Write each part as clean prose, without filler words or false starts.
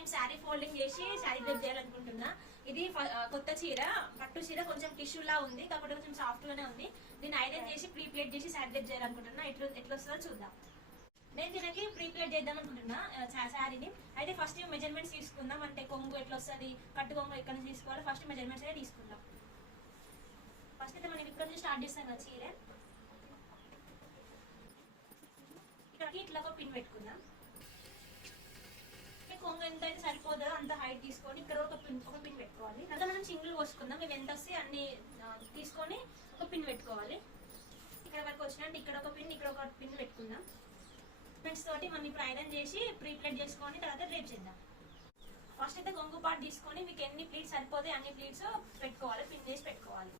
Time sari folding చేసి sari drape చేయాలనుకుంటున్నా. ఇది కొత్త చీర, పట్టు చీర, కొంచెం టిష్యూ లా ఉంది, కాకపోతే కొంచెం సాఫ్ట్ గానే ఉంది. దీన్ని ఐరన్ చేసి ప్రీ ప్లేట్ చేసి శారీ డ్రెప్ చేయాలనుకుంటున్నా. ఎట్లా వస్తుందో చూద్దాం. నేను దీనికి ప్రీ ప్లేట్ చేద్దాం అనుకుంటున్నా శారీని. అయితే ఫస్ట్ మెజర్మెంట్స్ తీసుకుందాం. అంటే కొంగు ఎట్లా వస్తుంది, కట్టు కొంగు ఎక్కడ నుంచి తీసుకోవాలి, ఫస్ట్ మెజర్మెంట్స్ అయితే తీసుకుందాం. ఫస్ట్ అయితే మనం ఇక్కడ నుంచి స్టార్ట్ చేస్తాం కదా చీర. ఇక్కడికి ఇట్లా ఒక పిన్ పెట్టుకుందాం. కొంగు ఎంత అయితే సరిపోదో అంత హైట్ తీసుకొని ఇక్కడ ఒక పిన్ పెట్టుకోవాలి. తర్వాత మనం సింగిల్ పోసుకుందాం. ఇవి ఎంత వస్తే అన్ని తీసుకొని ఒక పిన్ పెట్టుకోవాలి. ఇక్కడ వరకు వచ్చినట్టు ఇక్కడ ఒక పిన్, ఇక్కడ ఒక పిన్ పెట్టుకుందాం. పిన్స్ తోటి మనం ఇప్పుడు ఐరన్ చేసి ప్రీ ప్లేట్ చేసుకొని తర్వాత డ్రేప్ చేద్దాం. ఫస్ట్ అయితే కొంగు పార్ట్ తీసుకొని మీకు ఎన్ని ప్లీట్స్ సరిపోతే అన్ని ప్లీట్స్ పెట్టుకోవాలి, పిన్ చేసి పెట్టుకోవాలి.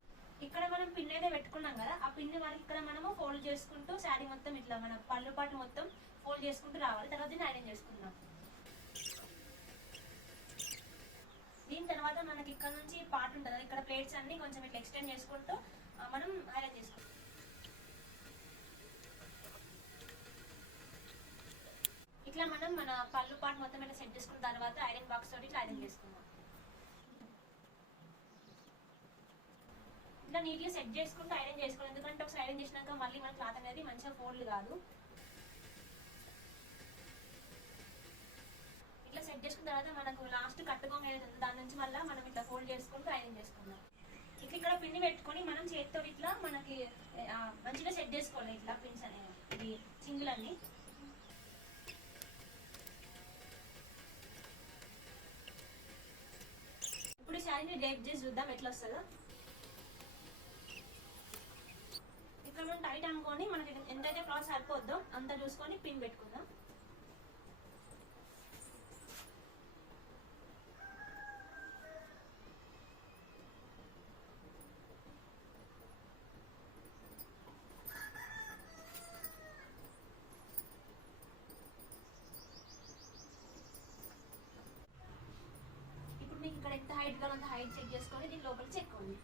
ఇక్కడ మనం పిన్ అయితే పెట్టుకున్నాం కదా, ఆ పిన్ వరకు ఇక్కడ మనము ఫోల్డ్ చేసుకుంటూ శారీ మొత్తం ఇట్లా మన పళ్ళు పాటు మొత్తం ఫోల్డ్ చేసుకుంటూ రావాలి. తర్వాత దీన్ని ఐరన్ చేసుకుందాం. దీని తర్వాత మనకి ఇక్కడ నుంచి పార్ట్ ఉంటుంది, ఇక్కడ ప్లేట్స్ అన్ని కొంచెం ఇట్లా ఎక్స్టెండ్ చేసుకుంటూ మనం ఐరన్ చేసుకుంటాం. ఇట్లా మనం మన పళ్ళు పార్ట్ మొత్తం ఇట్లా సెట్ చేసుకున్న తర్వాత ఐరన్ బాక్స్ తోటి ఇట్లా ఐరన్ చేసుకుందాం. ఇట్లా నీట్గా సెట్ చేసుకుంటూ ఐరన్ చేసుకోవాలి. ఎందుకంటే ఒకసారి ఐరన్ చేసినాక మళ్ళీ మన క్లాత్ అనేది మంచిగా ఫోల్డ్ కాదు. ఇట్లా సెట్ చేసుకున్న తర్వాత మనకు లాస్ట్ కట్టుకోంగా ఏదైతే ఉందో దాని నుంచి మళ్ళీ మనం ఇట్లా ఫోల్డ్ చేసుకుంటూ ఐరన్ చేసుకుందాం. ఇట్లా ఇక్కడ పిన్ని పెట్టుకొని మనం చేతితో ఇట్లా మనకి మంచిగా సెట్ చేసుకోవాలి. ఇట్లా పిన్స్ అనేవి ఇది సింగిల్ అన్ని. ఇప్పుడు ఈ శారీని డ్రేప్ చేసి చూద్దాం ఎట్లా వస్తుందో. ఇక్కడ మనం టైట్ అనుకొని మనకి ఎంతైతే క్లాత్ సరిపోద్దో అంత చూసుకొని పిన్ పెట్టుకుందాం. ఇప్పుడు మీకు ఇక్కడ ఎంత హైట్ కావాలో అంత హైట్ చెక్ చేసుకొని దీని లోపల చెక్కోండి.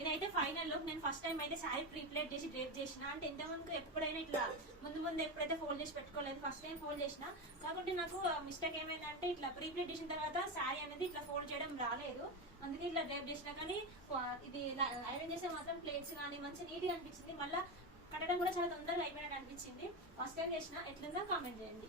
ఇదైతే ఫైనల్ లుక్. నేను ఫస్ట్ టైం అయితే శారీ ప్రీ ప్లేట్ చేసి డ్రేప్ చేసిన. అంటే ఎంతమందికి ఎప్పుడైనా ఇట్లా ముందు ఎప్పుడైతే ఫోల్డ్ చేసి పెట్టుకోలేదు, ఫస్ట్ టైం ఫోల్డ్ చేసిన. కాబట్టి నాకు మిస్టేక్ ఏమైందంటే ఇట్లా ప్రీ ప్లేట్ చేసిన తర్వాత శారీ అనేది ఇట్లా ఫోల్డ్ చేయడం రాలేదు. అందుకే ఇట్లా డ్రేప్ చేసిన. కానీ ఇది ఐరన్ చేస్తే మాత్రం ప్లేట్స్ కానీ మంచి నీట్గా అనిపించింది. మళ్ళీ కట్టడం కూడా చాలా తొందరగా అయిపోయినట్టు అనిపించింది. ఫస్ట్ టైం చేసిన. ఎట్లుందో కామెంట్ చేయండి.